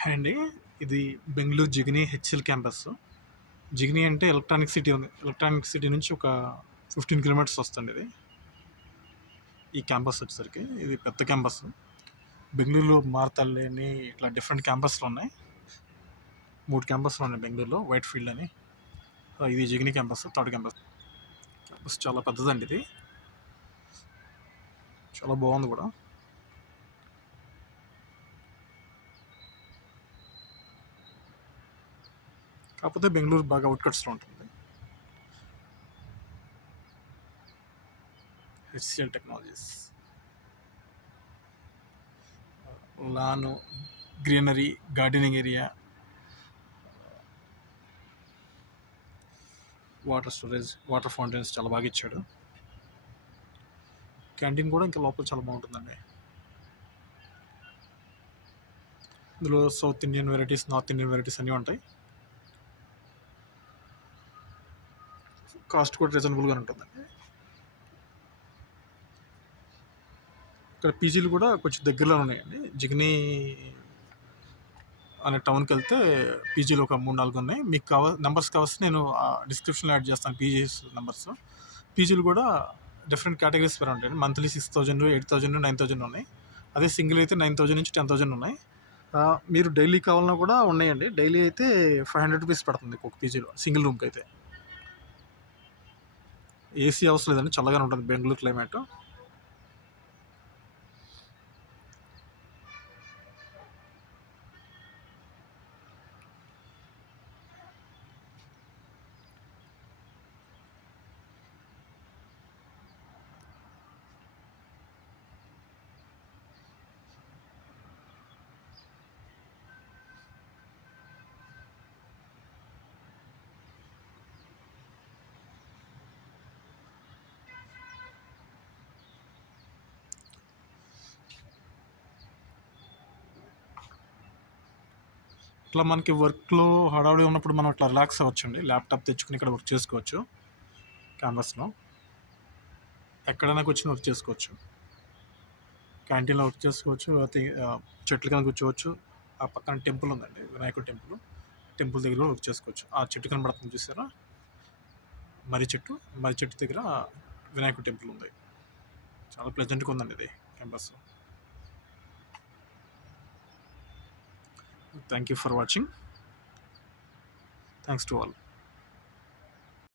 Hi అండి. ఇది Bengaluru జిగ్నీ HL campus. జిగ్నీ అంటే ఎలక్ట్రానిక్ సిటీ ఉంది. ఎలక్ట్రానిక్ సిటీ నుంచి ఒక 15 కిలోమీటర్స్ వస్తుంది ఇది. ఈ క్యాంపస్ వచ్చేసరికి ఇది పెద్ద క్యాంపస్. బెంగుళూరులో మార్తల్లి అని ఇట్లా డిఫరెంట్ క్యాంపస్‌లు ఉన్నాయి. 3 క్యాంపస్‌లు ఉన్నాయి బెంగుళూరులో. వైట్ ఫీల్డ్ అని. ఇది జిగ్నీ క్యాంపస్, థర్డ్ క్యాంపస్. క్యాంపస్ చాలా పెద్దదండి ఇది. చాలా బాగుంది కూడా. కాకపోతే బెంగుళూరు బాగా అవుట్‌కట్స్‌లో ఉంటుంది. HCL technologies. Lawn, greenery, gardening area, water storage, water fountains చాలా బాగా ఇచ్చాడు. క్యాంటీన్ కూడా ఇంకా లోపల చాలా బాగుంటుందండి. ఇందులో south Indian varieties, north Indian varieties అన్నీ ఉంటాయి. కాస్ట్ కూడా రీజనబుల్గా ఉంటుందండి. ఇక్కడ పీజీలు కూడా కొంచెం దగ్గరలో ఉన్నాయండి. జిగ్నీ అనే టౌన్కి వెళ్తే పీజీలు ఒక 3-4 ఉన్నాయి. మీకు నెంబర్స్ కావాల్సి నేను డిస్క్రిప్షన్లో యాడ్ చేస్తాను పీజీస్ నెంబర్స్. పీజీలు కూడా డిఫరెంట్ కేటగిరీస్ పేరు ఉంటాయండి. మంత్లీ 6,000, 8,000, 9,000 ఉన్నాయి. అదే సింగిల్ అయితే 9,000 నుంచి 10,000 ఉన్నాయి. మీరు డైలీ కావాలన్నా కూడా ఉన్నాయండి. డైలీ అయితే 500 రూపీస్ పడుతుంది ఒక పీజీలో, సింగిల్ రూమ్కి అయితే. ఏసీ అవసరం లేదండి, చల్లగానే ఉంటుంది బెంగళూరు క్లైమేట్. ఇట్లా మనకి వర్క్లో హడావుడి ఉన్నప్పుడు మనం ఇట్లా రిలాక్స్ అవ్వచ్చండి. ల్యాప్టాప్ తెచ్చుకుని ఇక్కడ వర్క్ చేసుకోవచ్చు. క్యాంపస్లో ఎక్కడైనా కూర్చొని వర్క్ చేసుకోవచ్చు. క్యాంటీన్లో వర్క్ చేసుకోవచ్చు, లేకపోతే చెట్ల కింద కూర్చోవచ్చు. ఆ పక్కన టెంపుల్ ఉందండి, వినాయకుడు టెంపుల్. టెంపుల్ దగ్గర వర్క్ చేసుకోవచ్చు. ఆ చెట్టు కనబడుతుంది చూసారా, మర్రి చెట్టు దగ్గర వినాయకుడు టెంపుల్ ఉంది. చాలా ప్లెజెంట్గా ఉందండి ఇది campus. Thank you for watching. Thanks to all.